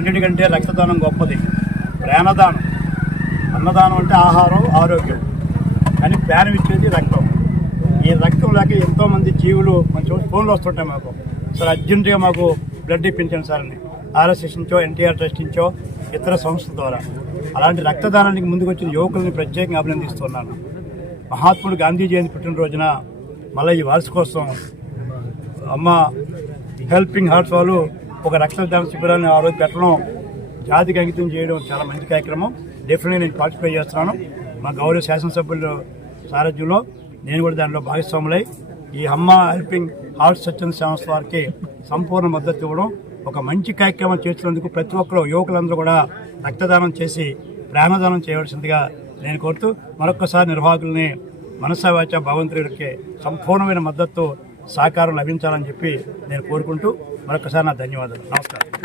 అన్నిటికంటే రక్తదానం గొప్పది. ప్రాణదానం. అన్నదానం అంటే ఆహారం ఆరోగ్యం. కానీ ప్రాణం ఇచ్చేది రక్తం. ఈ రక్తం లేక ఎంతోమంది జీవులు మంచి ఫోన్లు వస్తుంటాయి మాకు. సార్ అర్జెంటుగా మాకు బ్లడ్ ఇప్పించండి సార్ అని. ఆర్ఎస్ఎస్ నుంచో ఎన్టీఆర్ ట్రస్ట్ నుంచో ఇతర సంస్థల ద్వారా. అలాంటి రక్తదానానికి ముందుకు వచ్చిన యువకుల్ని ప్రత్యేకంగా అభినందిస్తున్నాను. మహాత్ముడు గాంధీ జయంతి పుట్టినరోజున మళ్ళీ ఈ వార్షికోత్సవం. అమ్మ హెల్పింగ్ హార్ట్స్ వాళ్ళు ఒక రక్తదాన శిబిరాన్ని ఆ రోజు పెట్టడం జాతికి అంకితం చేయడం చాలా మంచి కార్యక్రమం. డెఫినెట్గా నేను పార్టిసిపేట్ చేస్తున్నాను. మా గౌరవ శాసనసభ్యుల సారథ్యంలో నేను కూడా దానిలో భాగస్వాములై ఈ అమ్మ హెల్పింగ్ హార్ట్ స్వచ్ఛంద సంస్థ వారికి సంపూర్ణ మద్దతు ఇవ్వడం ఒక మంచి కార్యక్రమం చేస్తున్నందుకు ప్రతి ఒక్కరు యువకులందరూ కూడా రక్తదానం చేసి ప్రాణదానం చేయవలసిందిగా నేను కోరుతూ మరొకసారి నిర్వాహకుల్ని మనసావాచ భగవంతుడికి సంపూర్ణమైన మద్దతు సహకారం లభించాలని చెప్పి నేను కోరుకుంటూ మరొకసారి నా ధన్యవాదాలు. నమస్కారం.